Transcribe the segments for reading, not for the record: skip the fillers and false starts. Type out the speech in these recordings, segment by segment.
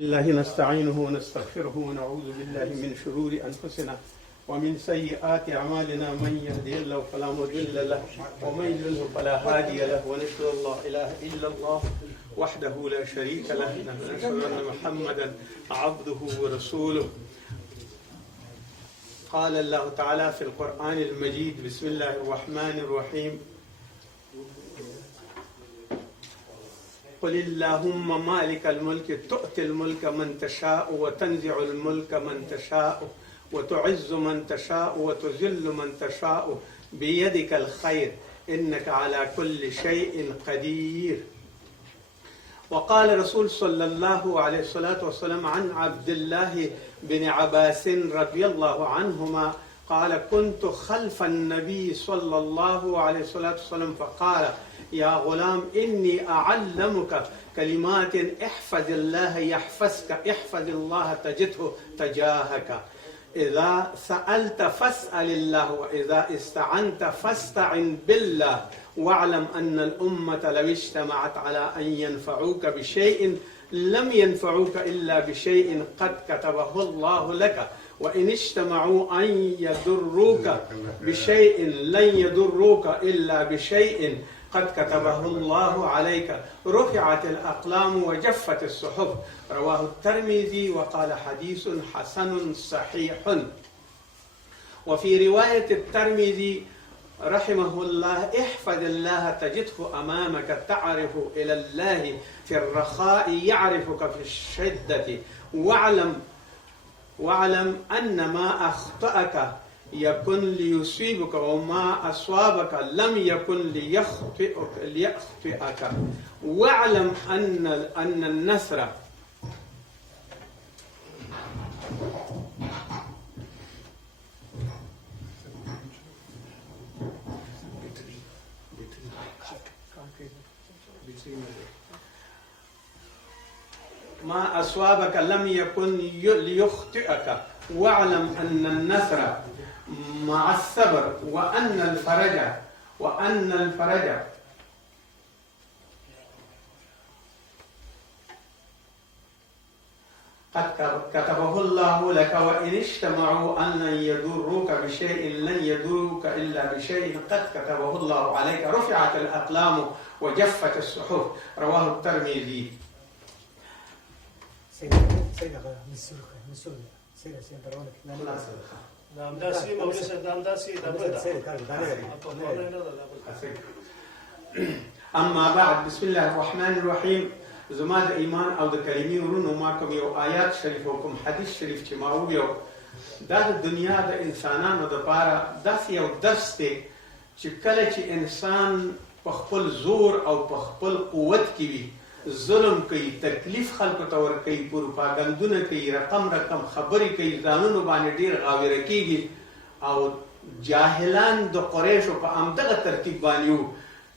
الله نستعينه ونستغفره ونعوذ بالله من شرور أنفسنا ومن سيئات أعمالنا. من يهدي الله فلا مضل له ومن يضلل فلا هادي له، ونشهد أن لا إله إلا الله وحده لا شريك له، ونشهد أن محمدا عبده ورسوله. قال الله تعالى في القرآن المجيد: بسم الله الرحمن الرحيم: قل اللهم مالك الملك تؤتي الملك من تشاء وتنزع الملك من تشاء وتعز من تشاء وتذل من تشاء بيدك الخير إنك على كل شيء قدير. وقال رسول صلى الله عليه الصلاة والسلام عن عبد الله بن عباس رضي الله عنهما قال: كنت خلف النبي صلى الله عليه الصلاة والسلام فقال: يا غلام إني أعلمك كلمات احفظ الله يحفظك، احفظ الله تجده تجاهك، إذا سألت فاسأل الله وإذا استعنت فاستعن بالله، واعلم أن الأمة لو اجتمعت على أن ينفعوك بشيء لم ينفعوك إلا بشيء قد كتبه الله لك، وإن اجتمعوا أن يضروك بشيء لن يضروك إلا بشيء قد كتبه الله عليك، رفعت الأقلام وجفت الصحف. رواه الترمذي وقال: حديث حسن صحيح. وفي رواية الترمذي رحمه الله: احفظ الله تجده أمامك، تعرف إلى الله في الرخاء يعرفك في الشدة، واعلم أن ما أخطأك يكن ليصيبك وما أصابك لم يكن ليخطئك، واعلم أن النصر ما أصابك لم يكن ليخطئك، واعلم أن النصر مع الصبر وأن الفرج قد كتبه الله لك، وإن اجتمعوا أن يضروك بشيء لن يضروك إلا بشيء قد كتبه الله عليك، رفعت الأقلام وجفت الصحف. رواه الترمذي. أما بعد، بسم الله الرحمن الرحيم. زما د ایمان او د کلمې ورونو ما کوم یو آیات شریف او کوم حدیث شریف چې ما وویو، دا د دنیا د انسانانو دپاره داسې یو درس دی چې کله چې انسان په خپل زور او په خپل قوت کې وي، ظلم کوي، تکلیف خلکو ته ورکوي، پروپاګندونه کوي، رقم خبرې کوي، ځانونو باندې ډېر غاویره کېږي، او جاهلان د قریشو په همدغه ترتیب باندې وو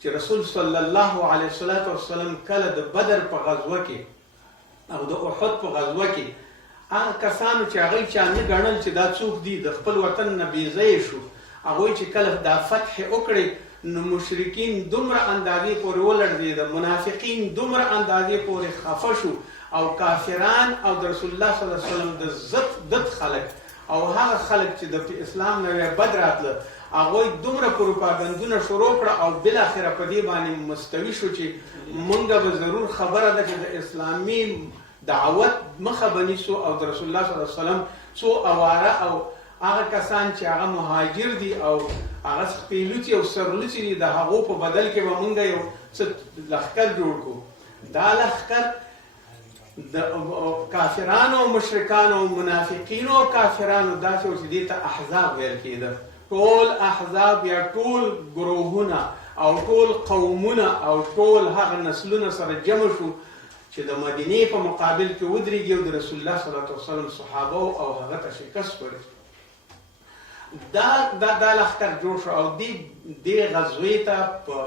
چې رسول صلی الله علیه وسلم کله د بدر په غزوه کې او د احد په غزوه کې هغه کسانو چې هغوی چا نه ګڼل چې دا څوک دي، د خپل وطن نه بېځایه شو، هغوی چې کله دا فتح وکړې نو مشرکین دومره اندازې پورې ولړزېدل، منافقین دومره اندازې پورې خفه شو، او کافران او د رسول الله صلی الله علیه وسلم د ضد خلک او هغه خلک چې د اسلام نه بد راتله، هغوی دومره پروپاګندونه شروع کړه او بالاخره په دې باندې مستوي شو چې مونږ به ضرور خبره ده چې د اسلامي دعوت مخه به نیسو، او د رسول الله صلی الله علیه وسلم څو اواره او هغه کسان چې هغه مهاجر دي او هغه سپېلوچي او سرلوچي دي، د هغو په بدل کې به مونږ یو څه لښکر جوړ کړو. دا لښکر د کافرانو او مشرکانو او منافقینو او کافرانو داسې و چې دې ته احزاب ویل کېده. ټول احزاب یا ټول گروهونه او ټول قومونه او ټول هغه نسلونه سره جمع شو چې د مدینې په مقابل کې ودرېږي او د رسول الله صلی الله علیه وسلم صحابه او هغه ته شکست ورکړي. دا لښکر جوړ شو او دې غزوې ته په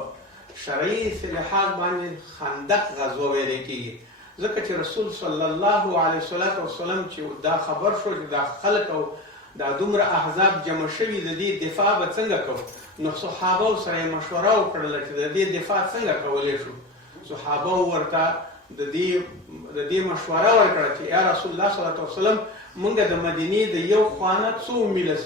شرعي لحاظ باندې خندق غزوه ویل کېږي، ځکه چې رسول صلی الله علیه وسلم چې دا خبر شو چې دا خلک او دا دومره احزاب جمع شوي، د دې دفاع به څنګه کوو، نو صحابه سره یې مشوره وکړله چې د دې دفاع څنګه کولی شو. صحابه ورته د دې د دې مشوره ورکړه چې یا رسول الله صلی الله علیه وسلم مونږ د مدینې د یو خوانه 2 میله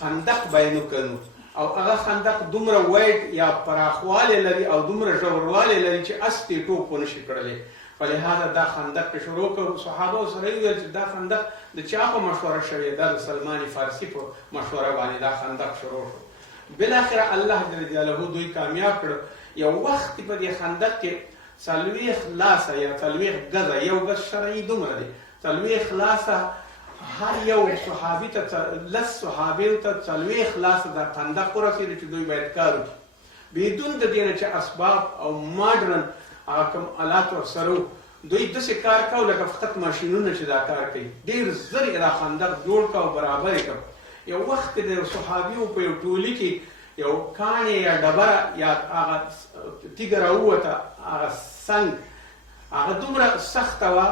خندق باندې وکړو او هغه خندق دومره وایډ یا پراخواله لري او دومره ژورواله لري چې اس ته ټوپ ونشي کړلی. فلهذا دا خندق شروع کړ. صحابه سره ویل چې دا خندق د چا په مشوره شوی؟ دا د سلمان فارسی په مشوره باندې دا خندق شروع شو. بالاخره الله جل جلاله دوی کامیاب کړ. یو وخت په دې خندق کې 40 خلاصه یا 40 غزه، یو غز شرعي دومره دی، 40 خلاصه هر یو صحابي ته 10 صحابه ته 40 خلاصه د خندق ورسېږي چې دوی باید کار وکړي بدون د دې نه چې اسباب او ماډرن کوم آلات ورسره دوی داسې کار کوي لکه فقط ماشینونه چې دا کار کوي. ډېر زر یې دا خندق جوړ کړ او برابر یې کړ. یو وخت د صحابیو په یو ټولي کې یو کاڼې یا ډبره یا هغه تیږه راووته، هغه سنګ هغه دومره سخته وه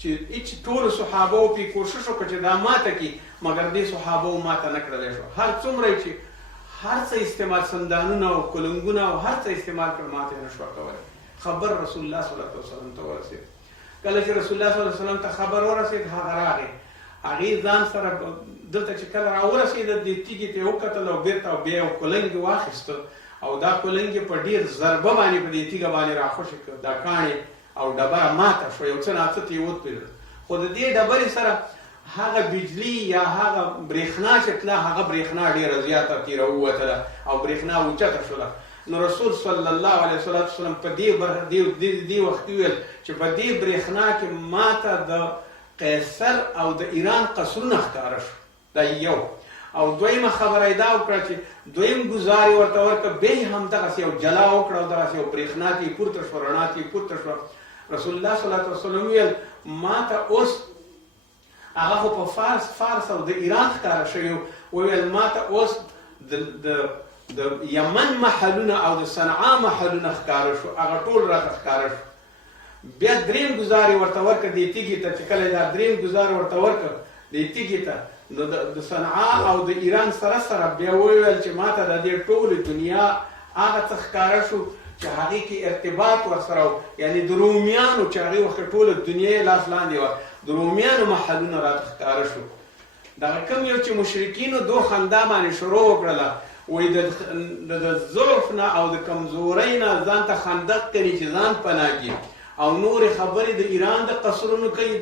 چې هېڅ ټولو صحابو پرې کوشش وکړه چې دا ماته کړي، مګر دې صحابو ماته نه کړلی شو. هر څومره چې هر څه استعمال، سندانونه او کلنګونه او هر څه استعمال کړ، ماته یې نه شوه کولی. خبر رسول الله صلی الله علیه وسلم ته ورسېد. کله چې رسول الله صلی الله علیه وسلم ته خبر ورسېد، هغه راغی، هغې ځان سره دلته چې کله راورسېده دې تیږې ته یې وکتل او بېرته بیا یو کلنګ یې واخیسته او دا کلنګ یې په ډېر ضربه باندې په دې تیږه باندې راخوشې کړ. دا کاڼې او ډبره ماته شوه، یو څه ناڅه ته یې وتپېدل. خو د دې ډبرې سره هغه بجلي یا هغه برېښنا چې تله، هغه برېښنا ډېره زیاته تېره ووتله او برېښنا اوچته شوله. نو رسول صلی الله علیه وسلم په دې وخت ویل چې په دې برېښنا کې ماته د قیصر او د ایران قصرونه ښکاره شو. دا یو. او دویمه خبره یې دا وکړه چې دویم ګزار یې ورته ورکړه، بیا یې همدغسې یو جلا وکړه او دغسې یو برېښنا ته یې پورته شوه، رڼا ته یې پورته شوه. رسول الله صلی الله علیه وسلم ویل ماته اوس هغه خو په فارس او د ایران ښکاره شوي، وویل ماته اوس د یمن محلونه او د صنعا محلونه ښکاره شو، هغه ټول راته ښکاره شو. بیا دریم ګزار یې ورته ورکړه دې تیږې ته، چې کله دا دریم ګزار ورته ورکړه دې تیږې ته، نو د صنعا او د ایران سره بیا وویل چې ماته د دې ټولې دنیا هغه څه ښکاره شو چې هغې کې ارتباط ورسره و، یعنې د رومیانو چې هغې وخت ټوله دنیا یې لاس لاندې وه، د رومیانو محلونه راته ښکاره شو. دغه کوم یو چې مشرکینو دو خندا باندې شروع وکړله، وایي د ضعف نه او د کمزورۍ نه ځان ته خندق کوي چې ځان پناه کړي، او نورې خبرې د ایران د قصرونو کوي،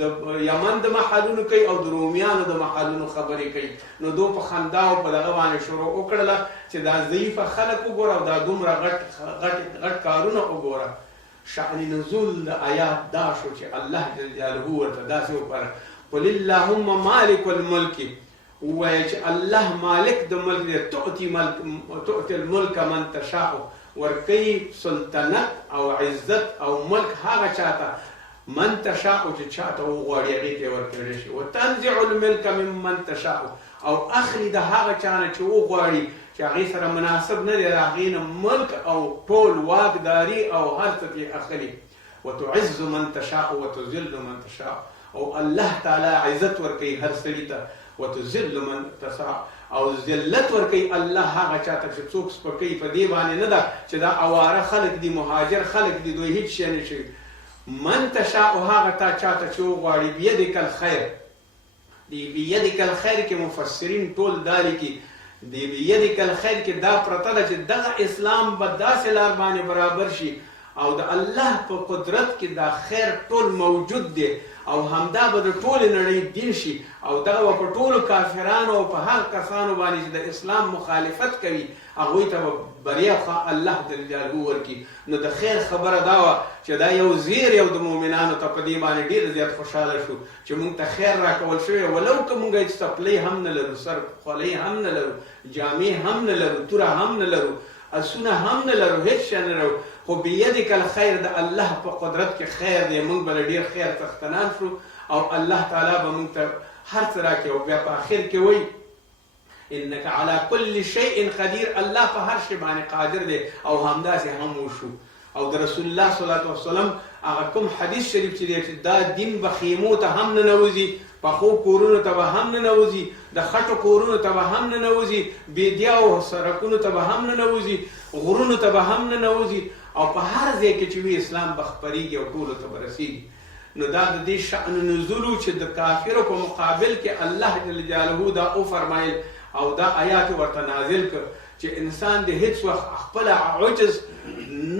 د یمن د محلونو کوي او د رومیانو د محلونو خبرې کوي. نو دو په خندا او په دغه باندې شروع وکړله چې دا ضعیفه خلک وګوره او دا دومره غټ کارونه وګوره. شأن نزول د آیات دا شو چې الله جل جلاله ورته داسې وکړه، قل اللهم مالک الملک، ووایه چې الله مالک د ملک دی، تؤتي الملک من تشاء، ورکوي سلطنت او عزت او ملک هغه چاته من تشاء چې چاته وغواړي هغې ته یې ورکولی شي، وتنزع الملک ممن تشاء، او اخلي د هغه چا نه چې وغواړي چې هغې سره مناسب نه دی، د هغې نه ملک او ټول واکداري او هر څه ترې اخلي. وتعز من تشاء وتذل من تشاء، او الله تعالی عزت ورکوي هر سړي ته، وتذل من تشاء، او ذلت ورکوي الله هغه چاته چې څوک سپکوي. په دې باندې نه ده چې دا اواره خلک دي، مهاجر خلک دي، دوی هیڅ شی نه شي. من تشاء هغه تا چاته چې وغواړي، بیدک الخیر. دی بیدک الخیر کې مفسرین ټول دا لیکي، دی بیدک الخیر کې دا پرته ده چې دغه اسلام به داسې لار باندې برابر شي او د الله په قدرت کې دا خیر ټول موجود دی، او همدا به د ټولې نړۍ دین شي، او دغه به په ټولو کافرانو او په هر کسانو باندې چې د اسلام مخالفت کوي هغوی ته به بریا الله جل جلاله ورکړي. نو د خیر خبره دا وه چې دا یو زیر یو د مؤمنانو ته په دې باندې ډېر زیات خوشحاله شو چې موږ ته خیر راکول شوی، ولو که موږ هېڅ څپلۍ هم نه لرو، سر خولۍ هم نه لرو، جامې هم نه لرو، توره هم نه لرو، اسونه هم نه لرو، هېڅ شی نه لرو، خو بیدک الخیر د الله په قدرت کې خیر دی، موږ به له ډېر خیر څښتنان شو او الله تعالی به موږ ته هر څه راکړي. او بیا په آخر کې وایي انک علی کل شیء قدیر، الله په هر شی باندې قادر دی، او همداسې هم وشو. او د رسول الله صلی الله علیه وسلم هغه کوم حدیث شریف چې دی چې دا دین به خیمو ته هم ننوځي، پخو کورونو ته به هم ننوځي، د خټو کورونو ته به هم ننوځي، بیدیاو سړکونو ته به هم ننوځي، غرونو ته به هم ننوځي، او په هر ځای کې چې وي اسلام به خپرېږي او ټولو ته به رسېږي. نو دا د دې شأن نزول چې د کافرو په مقابل کې الله جل جلاله دا او فرمایل او دا آیات ورته نازل کړ چې انسان د هیڅ وخت خپل عجز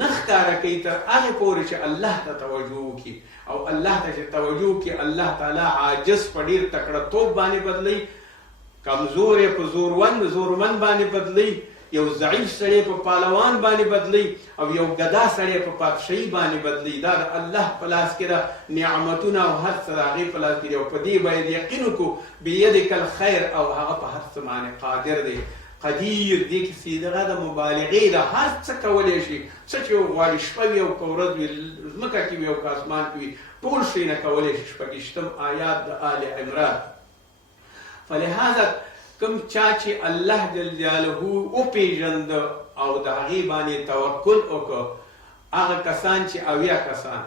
نه ښکاره کوي تر هغه پورې چې الله ته توجه وکړي او الله ته چې توجه وکړي الله تعالی عاجز په ډېر تکړه توب باندې بدلی، کمزور یې په زورمن باندې بدلی، یو ضعیف سړی په پهلوان باندې بدلی او یو ګدا سړی په پادشاهي باندې بدلی. دا د الله په لاس کې ده نعمتونه او هر څه د هغې په لاس کې دي او په دې باید یقین وکړو بیدک الخیر او هغه په هر څه باندې قادر دی. قدیر دې کې صیغه د مبالغې ده، هر څه کولی شي، څه چې وغواړي شپه وي او که ورځ وي، ځمکه کې وي او که اسمان کې وي، ټول شیونه کولی شي. شپږیشتم آیات د آل عمران. فلهذا کوم چا چې الله جل جلاله وپېژند او د هغې باندې توکل وکړ، هغه کسان چې 80 کسان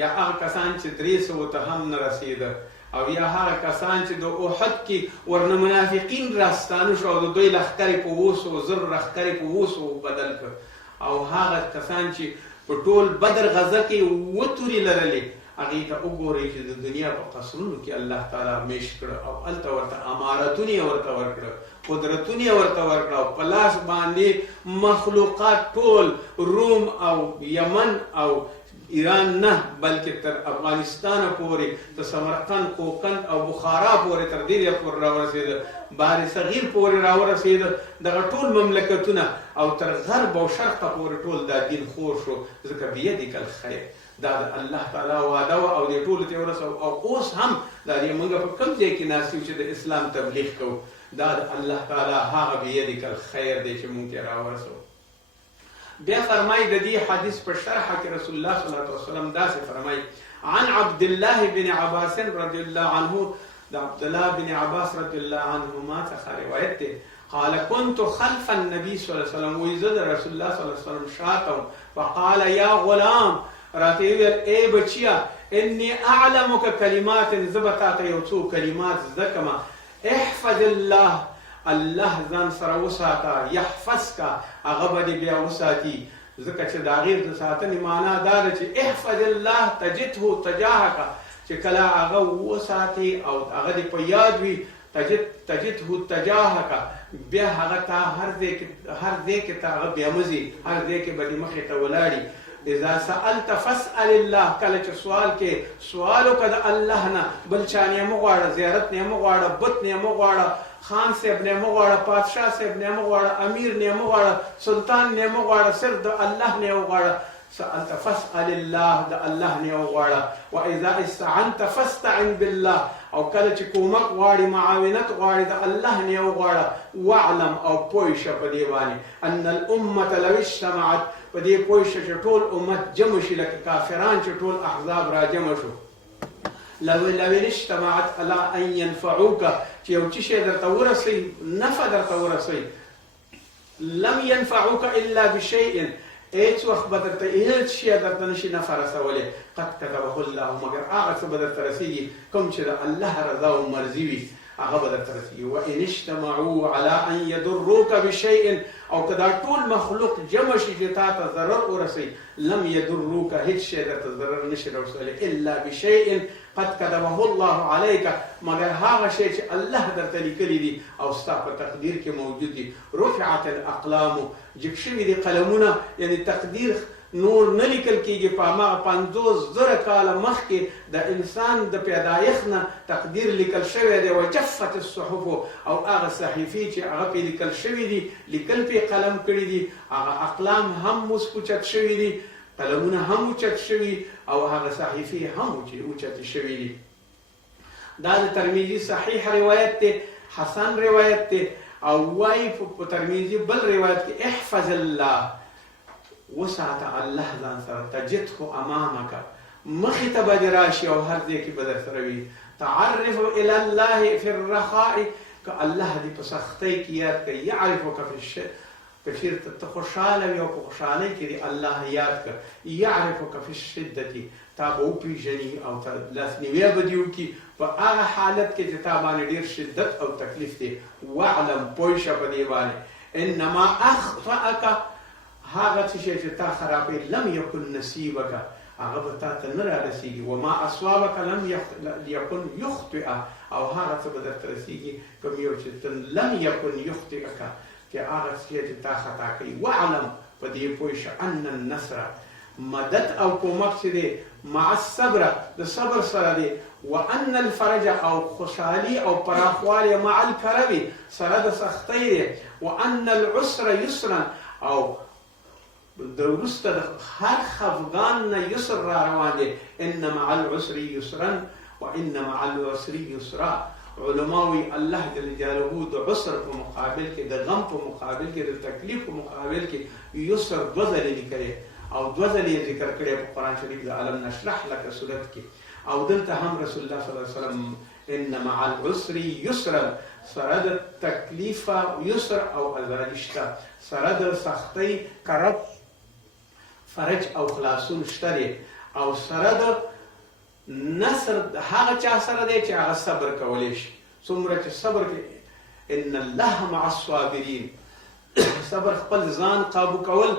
یا هغه کسان چې 300 ته هم نه رسېده او یا هغه کسان چې د احد کې ورنه منافقین راستانه شو او د دوی لښکر یې په 200,000 لښکر یې په 200 بدل کړ او هغه کسان چې په ټول بدر غزه کې 7 تورې لرلې هغې ته وګورئ چې د دنیا په قصرونو کې الله تعالی میش کړه او هلته ورته امارتونه یې ورته ورکړه، قدرتونه یې ورته ورکړه او په لاس باندې مخلوقات ټول روم او یمن او ایران نه بلکې تر افغانستان پورې، تر سمرقند، کوکند او بخارا پورې، تر دې پورې راورسېده، بحر صغیر پورې راورسېده. دغه ټول مملکتونه او تر غرب او شرقه پورې ټول دا دین خور شو، ځکه بیدک الخیر. دا د الله تعالی وعده وه او دې ټولو ته یې ورسوه او اوس هم دا دې موږ په کوم ځای کې ناست یو چې د اسلام تبلیغ کوو، دا د الله تعالی هغه بیدک الخیر دی چې موږ ته راورسوه. بیا فرمایي د دې حدیث په شرحه کې رسول الله صلی الله علیه وسلم داسې فرمایي: عن عبد الله بن عباس رضی الله عنه، د عبد الله بن عباس رضی الله عنهما څخه روایت دی، قال كنت خلف النبي صلی الله علیه وسلم، وایي زه د رسول الله صلی الله علیه وسلم شاته وم، فقال یا غلام، راته یې ویل ای بچیه، انی اعلمک کلمات، زه به تا ته یو څو کلمات زده کړمه، احفظ الله، الله ځان سره وساته، یحفظک، هغه به دې بیا وساتي، ځکه چې د هغې د ساتنې معنا دا ده چې احفظ الله تجده تجاهک، چې کله هغه وساتې او هغه دې په یاد وي، تجده تجاهک، بیا هغه تا هر ځای کې ته هغه بیامځي، هر ځای کې به دې مخې ته ولاړي. اذا سألت فاسأل الله، کله چې سوال کې سوال وکړه د الله نه، بل چا نه یې مه غواړه، زیارت نه یې مه غواړه، بت نه یې مه غواړه، خان صاحب نه یې مه غواړه، پادشاه صاحب نه یې مه غواړه، امیر نه یې مه غواړه، سلطان نه یې مه غواړه، صرف د الله نه یې وغواړه. سألت فاسأل الله، د الله نه یې وغواړه. واذا استعنت فاستعن بالله، او کله چې کومک غواړي، معاونت غواړي، د الله نه یې وغواړه. واعلم، او پوه شه په دې باندې، ان الامة لو اجتمعت، په دې پوه شه چې ټول امت جمع شي، لکه کافران چې ټول احزاب را جمع شو، لو اجتمعت على ان ينفعوك، چې یو څه شی درته ورسوي، نفع درته ورسوي، لم ينفعوك الا بشيء، هیڅ وخت به درته هیڅ شی درته نشي نفع رسولی، قد كتبه الله، مګر هغه څه به درته رسېږي کوم چې د الله رضا او مرضي وي، هغه به درته رسېږي. وان اجتمعوا على ان يضروك بشيء، او که دا ټول مخلوق جمع شي چې تا ته ضرر ورسوي، لم يضروك، هیڅ شی درته ضرر نشي رسولی، الا بشيء قد كتبه الله عليك، مگر هغه شی چې الله درته لیکلی دي او ستا په تقدیر کې موجود دي. رفعت الاقلام، جګ شوي دي قلمونه، یعنی تقدیر نور نه لیکل کېږي. په هماغه 50,000 کاله مخکې د انسان د پیدایښت نه تقدیر لیکل شوی دی. وجفت الصحف، او هغه صحیفې چې هغه پرې لیکل شوي دي، لیکل پرې قلم کړي دي، هغه اقلام هم اوس اوچت شوي دي، قلمونه هم اوچت شوي، او هغه صحیفې هم اوچتې شوي دي. دا د ترمذي صحیح روایت دی، حسن روایت دی. او وایي په ترمذي بل روایت کې احفظ الله، وساته الله ځان سره، تجده امامک، مخې ته به دې راشي او هر ځای کې به در سره وي. تعرف الى الله فی الرخاء، که الله دې په سختۍ کې یاد کړي، یعرفک فی الشر، که چېرته ته خوشحاله وي او په خوشحالۍ کې دې الله یاد کړه، یعرفک فی الشدة، تا به وپېژني او لاسنیوی به دې وکړي په هغه حالت کې چې تا باندې ډېر شدت او تکلیف دی. واعلم، پوه شه په دې باندې، انما اخطأک، هغه څه شی چې تا خرابوي، لم یکن نصیبک، هغه به تا ته نه رارسېږي. وما اصابک لم یکن یخطئ، او هغه څه به درته رسېږي کوم یو چې لم یکن یخطئک، چې هغه څه چې تا خطا کوي. واعلم، په دې پوه شه، ان النصر، مدد او کومک چې دی، مع الصبر، د صبر سره دی. وان الفرج، او خوشحالي او پراخوالی، مع الکرب، سره د سختۍ دی. وان العسر یسرا، او د وروسته د هر خفګان نه یسر را روان دی. ان مع العسر یسرا وان مع العسر یسرا. علما وی الله جل جلاله د عسر په مقابل کې، د غم په مقابل کې، د تکلیف په مقابل کې یسر دوه ځلې لیکلی، او دوه ځلې ذکر کړی په قرآن شریف د علم نشرح لک صورت کې. او دلته هم رسول الله صلی الله علیه وسلم ان مع العسر یسرا، سره د تکلیف یسر او ازادي شته، سره د سختۍ کرب فرج او خلاصون شته دی، او سره د نصر هغه چا سره دی چې هغه صبر کولی شي. څومره چې صبر کوي، ان الله مع الصابرین. صبر خپل ځان قابو کول،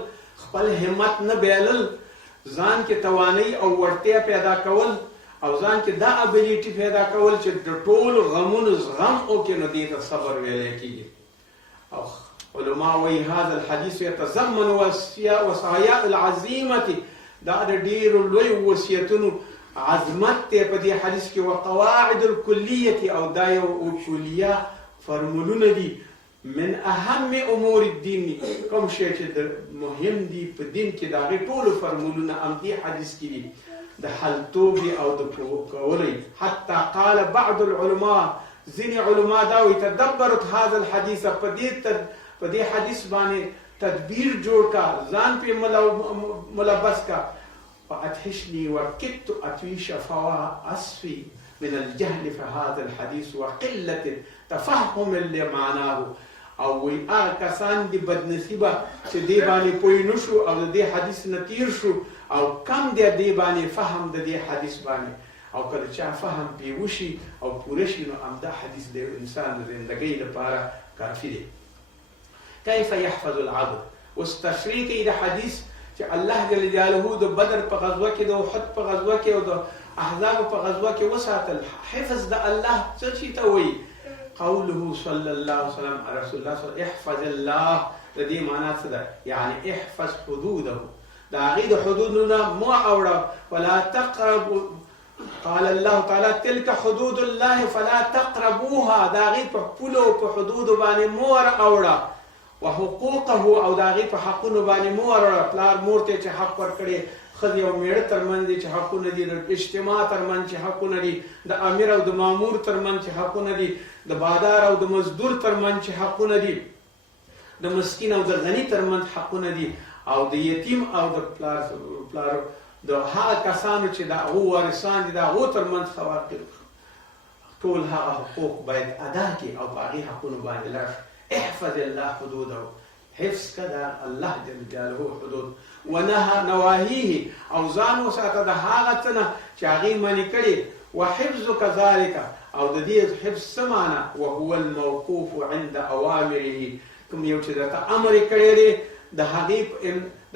خپل همت نه بیلل، ځان کې توانایي او وړتیا پیدا کول، او ځان کې دا ابیلیټي پیدا کول چې د ټول غمونو زغم وکړي، نو دې ته صبر ویلی کېږي. او علما وایي هذا الحدیث یتضمن وصایا العظیمة، دا د ډېرو لویو وصیتونو عظمت دی په دې حدیث کې. وقواعد الکلیة، او دا یو کلیه فرمولونه دي. من اهم امور الدین، کوم شی چې مهم دي په دین کې، د هغې ټولو فرمولونه هم دې حدیث کې دي، د حلتوبې او د کولی. حتی قال بعض العلماء، ځینې علما دا وایي تدبرت هذا الحدیث، په دې حدیث باندې تدبیر جوړ کا، ځان پې ملبس کا. فأدهشني وكدت أتويش فواسفي من الجهل في هذا الحديث وقلة تفهم لمعناه. او وی هغه کسان دي بدنصیبه چې دې باندې پوه نه شو او د دې حدیث نه تیر شو، او کم دی دې باندې فهم د دې حدیث باندې. او کله چې فهم پې وشي او پوره شي، نو همدا حدیث د انسان د زندګۍ لپاره کافي دی. کیف یحفظ العبد، اوس تشریح کوي د حدیث چې الله جل جلاله د بدر په غزوه کې، د احد په غزوه کې، او د احزاب په غزوه کې وساتل. حفظ د الله څه شي ته وایي؟ قوله صلی الله علیه وسلم، رسول الله صلی الله علیه وسلم، احفظ الله، د دې معنا څه ده؟ یعنی احفظ حدوده، د هغې د حدودونه مو اوړه. ولا تقربوا، قال الله تعالی تلك حدود الله فلا تقربوها، د هغې په پولو په حدودو باندې مو اوړه. وحقوقه، او د هغې په حقونو باندې مو اوړه. پلار مور ته چې حق ورکړي، ښځې او میړه ترمنځ دي چې حقونه دي، د اجتماع ترمنځ چې حقونه دي، د امیر او د مامور ترمنځ چې حقونه دي، د بادار او د مزدور ترمنځ چې حقونه دي، د مسکین او د غني ترمنځ حقونه دي، او د یتیم او د پلار د هغه کسانو چې د هغو وارثان دي، د هغو ترمنځ ټول هغه حقوق باید ادا کړي او په هغې حقونو باندې لاړ شي. احفظ الله حدوده، حفظ کده الله جل جلاله حدود. ونهى نواهیه، او ځان وساته د هغه څه نه چې هغې منې کړي. وحفظ كذلك، او د دې حفظ څه معنا؟ وهو الموقوف عند اوامره، کوم یو چې درته امر یې کړی دی، د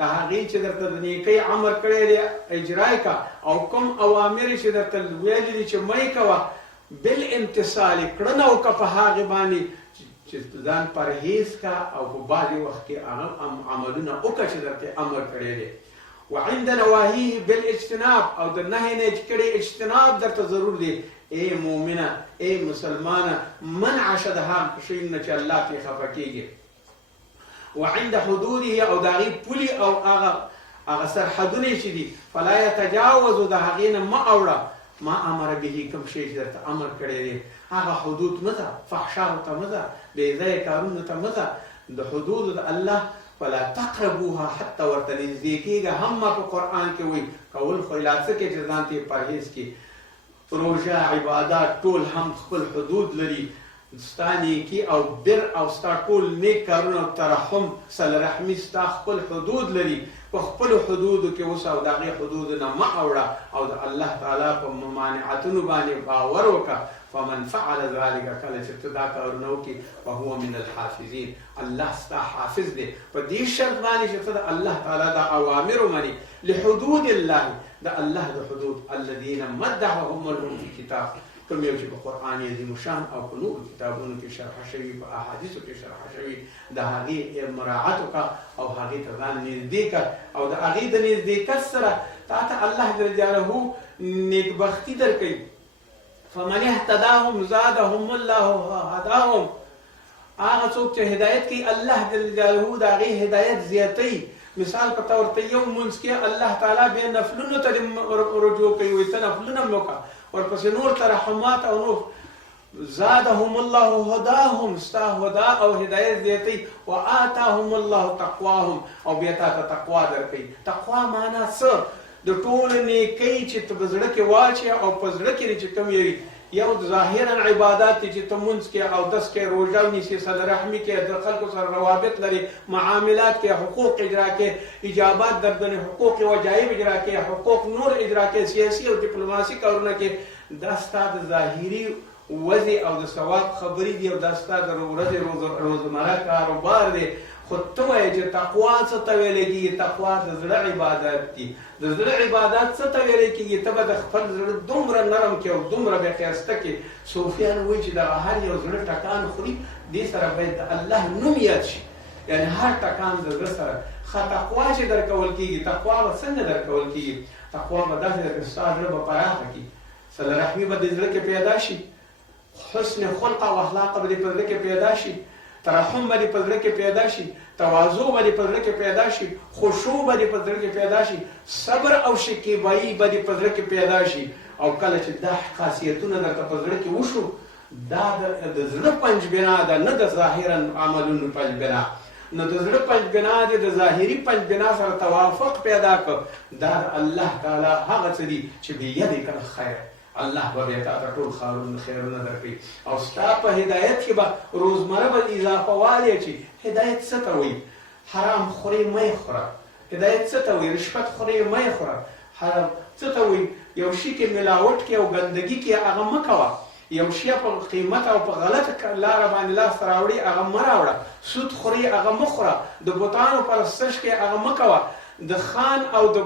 هغې چې درته د نیکۍ امر کړی دی اجرا یې کا، او کوم اوامر چې درته ویلي دي چې مه یې کوه، بالامتثال، کړنه وکړه په هغې باندې چې ځان پرهیز کا، او په بعضې وخت کې هغه عملونه وکړه چې درته امر کړی دی. وعند نواهیه بالاجتناب، او د نهی نه چې کړی اجتناب درته ضرور دی. ای مؤمنه، ای مسلمانه، منع شه د هغه شي نه چې الله پرې خفه کېږي. وعند حدوده، او د هغې پولې او هغه سرحدونه چې دي، فلا یتجاوزو، د هغې نه مه اوړه. ما امر به، کوم شی چې درته امر کړی دی، هغه حدود مه ځه، فحشاو ته مه ځه، بې ځایه کارونو ته مه ځه. د حدودو د الله فلا تقربوها، حتی ورته نږدې کېږه هم په قرآن کې وایي. کول خو لا څه کې چې ځان ته یې پرهیز کړي. روژه، عبادات ټول هم خپل حدود لري. ستا نیکي او بر او ستا ټول نیک کارونه او ترحم صله رحمي ستا خپل حدود لري. په خپلو حدودو کې اوسه، او د هغې حدودو نه مه اوړه، او د الله تعالی په ممانعتونو باندې باور وکړه. فمن فعل ذلك کله چې ته دا کارونه وکړې فهو من الحافظین، الله ستا حافظ دی په دې شرط باندې چې ته د الله تعالی د اوامر ومنې لحدود الله، د الله د حدود الذین مدحهم لهم فی کتاب، کوم یو چې په قرآن عظیم شان او په نورو کتابونو کې شرح شوي، په احادیثو کې شرح شوي، د هغې مراعات وکړه او هغې ته ځان نږدې کړه او د هغې د نږدېکت سره تا ته الله جل جلاله نیکبختي درکوي. فمن اهتداهم زادهم الله هداهم، هغه څوک چې هدایت کوي الله جل جلاله د هغې هدایت زیاتوي. مثال په طور ته یو مونځ کې الله تعالی بیا نفلونو ته رجوع کوي، وایي ته نفلونه هم وکړه، ورپسې نور ترحمات او نور. زادهم الله هداهم، ستا هدا او هدایت زیاتوي. وآتاهم الله تقواهم، او بیا تا ته تقوا درکوي. تقوا معنا څه؟ د ټولو نیکۍ چې ته په زړه کې واچې او په زړه کې چې کوم یوي، یو ظاهرا عبادات دي چې ته مونځ کې او دس کې، روژه ونیسې، صله رحمي کې، د خلکو سره روابط لري، معاملات کې، حقوق اجرا کې، ایجابات دردنې حقوق وجایب اجرا کې، حقوق نور اجرا کې، سیاسي او ډیپلوماسي کارونه کې. دا ستا د ظاهري وضع او د ثواب خبرې دي او دا ستا د ورځې روزمره کاروبار دی. خو ته وایې چې تقوا څه ته ویلی کېږي؟ تقوا د زړه عبادات دي. د زړه عبادات څه ته ویلی کېږي؟ ته به د خپل زړه دومره نرم کړې او دومره بې ښایسته کړې. صوفیان وایي چې دغه هر یو زړه ټکان خوري، دې سره باید د الله نوم یاد شي، یعنې هر ټکان د زړه سره. ښه تقوا چې درکول کېږي، تقوا به څنګه درکول کېږي؟ تقوا به داسې ده چې ستا زړه به پراخه کړي، صله رحمي به د زړه کې پیدا شي، حسن خلق او اخلاق به دې په زړه کې پیدا شي، ترحم به دې په زړه کې پیدا شي، تواضع به دې په زړه کې پیدا شي، خشوع به دې په زړه کې پیدا شي، صبر او شکیبایي به دې په زړه کې پیدا شي. او کله چې دا خاصیتونه درته په زړه کې وشو، دا د زړه پنج بنا ده، نه د ظاهرا عملونو پنج بنا، نو د زړه پنج بنا دي، د ظاهري پنج بنا سره توافق پیدا کړ. دا الله تعالی هغه څه دي چې بیدک الخیر، الله به بیا تا ته ټول خیرونه درکوي. او ستا په هدایت کې به روزمره به اضافه والی چې هدایت څه ته وایي؟ حرام خورې مه خوره. هدایت څه ته وایي؟ رشوت خورې مه خوره. حرام څه ته وایي؟ یو شي کې ملاوټ کې او ګندګي کې هغه مه کوه. یو شی په قیمت او په غلطه لاره باندې لاس راوړي هغه مه راوړه. سود خوري هغه مه خوره. د بوتانو پرستش کې هغه مه کوه. د خان او د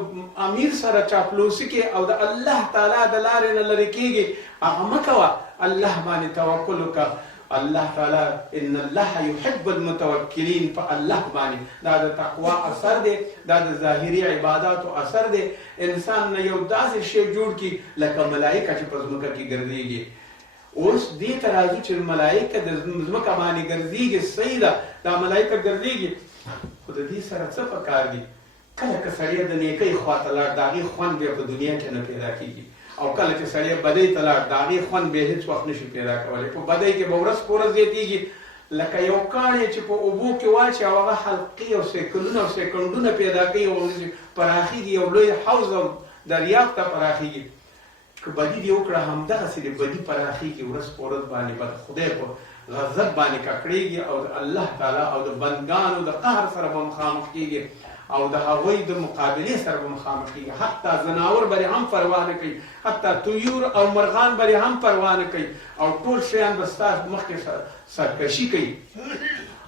امیر سره چاپلوسي کې او د الله تعالی د لارې نه لرې کېږي هغه مه کوه. الله باندې توکل وکړه. الله تعالی ان الله يحب المتوکلین، په الله باندې دا د تقوا اثر دی، دا د ظاهري عباداتو اثر دی. انسان نه یو داسې شی جوړ کړي لکه ملایکه چې په ځمکه کې ګرځېږي. اوس دې ته راځو چې ملایکه د ځمکه باندې ګرځېږي، صحیح ده، دا ملایکه ګرځېږي، خو د دې سره څه پکار دي؟ کله که سړی د نیکۍ خواته لاړ، د هغې خوند بیا په دنیا کې نه پیدا کېږي. او کله چې سړی بدۍ ته لاړ، د هغې خوند بیا هېڅ وخت نشي پیدا کولی. په بدۍ کې به ورځ په ورځ زیاتېږي، لکه یو کاڼی چې په اوبو کې واچي او هغه حلقې او سیکلونه او سیکنډونه پیدا کوي او پراخېږي، یو لوی حوض او دریاب ته پراخېږي. که بدي دې وکړه همدغسې د بدي پراخېږي، ورځ په ورځ باندې به د خدای په غضب باندې ککړېږي او د الله تعالی او د بندګانو د قهر سره به مخامخ کېږي او د هغوی د مقابلې سره به مخامخ کېږي. حتی ځناور به هم پروا نه کوي، حتی طیور او مرغان به هم پروا نه کوي او ټول شیان به ستا مخکې سرکشي کوي.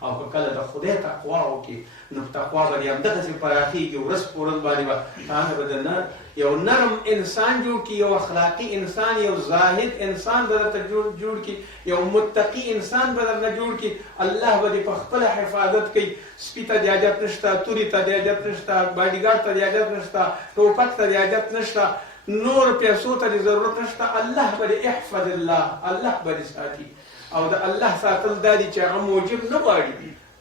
او که کله د خدای تقوا وکړي نو تقوا به دې همدغسې پراخېږي، ورځ په ورځ باندې به تانه به د یو نرم انسان جوړ کړي، یو اخلاقي انسان، یو زاهد انسان به درته جوړ کړي، یو متقي انسان به درنه جوړ کړي. الله به دې په خپله حفاظت کوي. سپي ته دې حاجت نشته، تورې ته دې حاجت نشته، باډیګارډ ته دې حاجت نشته، ټوپک ته دې حاجت نشته، نور پیسو ته دې ضرورت نشته. الله به دې احفظ الله، الله به دې ساتي. او د الله ساتل دا دي چې هغه موجب نه غواړي.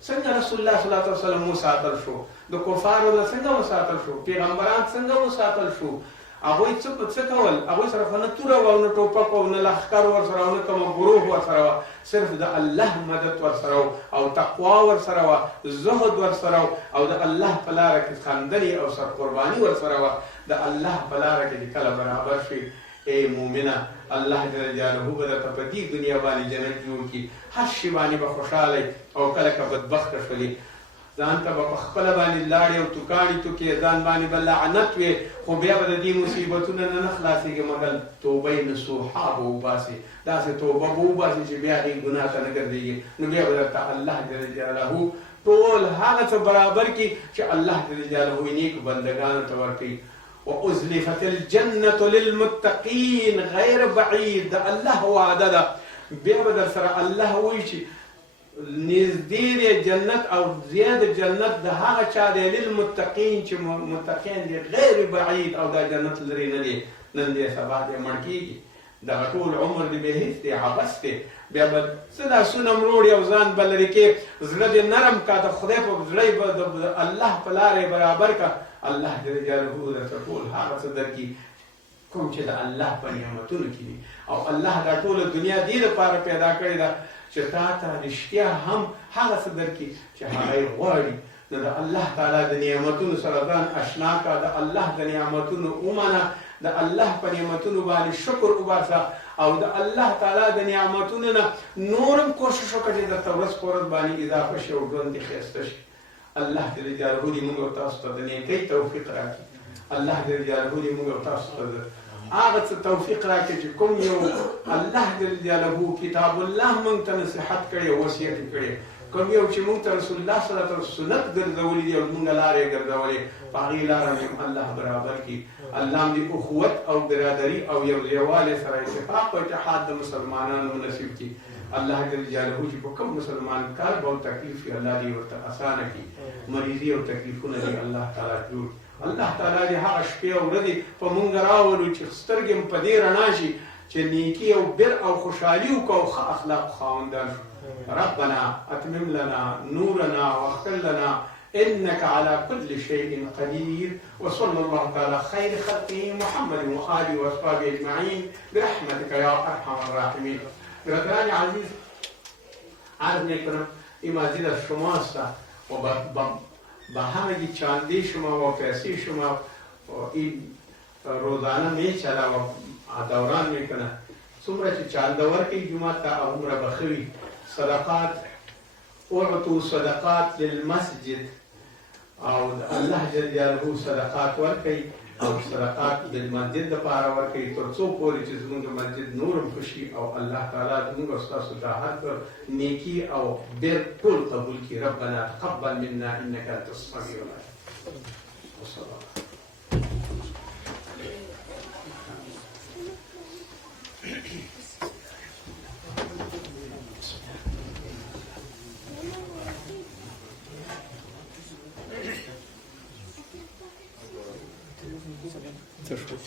څنګه رسول الله صلی الله علیه وسلم وساتل شو، د کفارو نه څنګه وساتل شو، پیغمبران څنګه وساتل شو، هغوی څه کول؟ هغوی سره خو نه توره وه او نه ټوپک او نه لښکر ورسره او نه کومه ګروه ورسره وه، صرف د الله مدد ورسره و او تقوا ورسره وه، زهد ورسره و او د الله په لاره کې خندلې او سرقرباني ورسره وه. د الله په لاره کې چې کله برابر شي، ای مومنه، الله جل جلاله به درته په دې دنیا باندې جنت جوړ کړي، هر شي باندې به خوشحاله او کله که بدبخته شولې ځان ته به په خپله باندې لاړې او توکاڼې توکې ځان باندې به لعنت وې خو بیا به د دې مصیبتونه نه خلاصېږي مګر توبه نصوحا به وباسې داسې توبه به وباسې چې بیا هغې ګناه ته نه ګرځېږي نو بیا به درته الله جل جلاله ټول هغه څه برابر کړي چې الله جل جلاله یې نیکو بندګانو ته ورکوي وأزلفت الجنة للمتقين غير بعيد د الله وعده ده بیا به در سره الله وایي چې نږدې دی جنت او زیاده جنت د هغه چا دی للمتقین چې متقین دي غیر بعید او دا جنت لرې نه دی نن دی سبا دی مړ کېږي دغه ټول عمر دی بې هېڅ دی عبث دی بیا به څه دا سونه مروړي او ځان به لرې کې زړه دې نرم کا د خدای په زړه به د الله په لارې برابر کا الله جل جلاله درته ټول هغه څه درکړي کوم چې د الله په نعمتونو کې دي او الله دا ټوله دنیا دې لپاره پیدا کړې ده چې تا ته رښتیا هم هغه څه درکړي چې هغه یې غواړي نو د الله تعالی د نعمتونو سره ځان اشنا کا د الله د نعمتونو ومنه د الله په نعمتونو باندې شکر وباسه او د الله تعالی د نعمتونو نه نورم کوشش وکړه چې درته ورځ په ورځ باندې اضافه شي او ژوند دې ښایسته شي الله جل جلاله دې موږ او تاسو ته د نیکۍ توفیق راکړي الله جل جلاله دې موږ او تاسو ته هغه څه توفیق راکړي چې کوم یو الله جل جلاله کتاب الله موږ ته نصیحت کړی او وصیت کړی کوم یو چې موږ ته رسول الله صلی الله علیه وسلم سنت ګرځولي دي او موږ لارې ګرځولې په هغې لاره هم الله برابر کړي الله دې اخوت او برادري او یو یووالي سره اتفاق او اتحاد د مسلمانانو نصیب کړي الله جل جلاله چې په کوم مسلمان کار او تکلیف یې الله دې ورته اسانه کړي مریضي او تکلیفونه دې الله تعالی جوړ الله تعالی دې هغه شپې او ورځې په موږ راولو چې سترګې مو په دې رڼا شي چې نیکي او بر او خوشحالي وکړو او ښه اخلاق خاوندان شو ربنا اتمم لنا نورنا واغفر لنا انك على كل شيء قدير وصلى الله تعالى خير خلقه محمد واله واصحابه اجمعين برحمتك يا ارحم الراحمين. برادران عزیز عرض میکنم این مسجد از شماست و با همگی چاندی شما و پیسی شما این روزانه میچله و دوران میکنه څومره چې چاندور کوي جمعه ته هغومره به ښه وي صدقات اعطوا صدقات للمسجد او الله جل جلاله صدقات ورکوي او صدقات بالمسجد دپاره ورکوي تر څو پورې چې زموږ مسجد نورم ښه شي او الله تعالی زموږ او ستاسو دا هر نیکي او بر ټول قبول کړي. ربنا تقبل منا انك انت السميع العليم. وصلى الله. Зашел.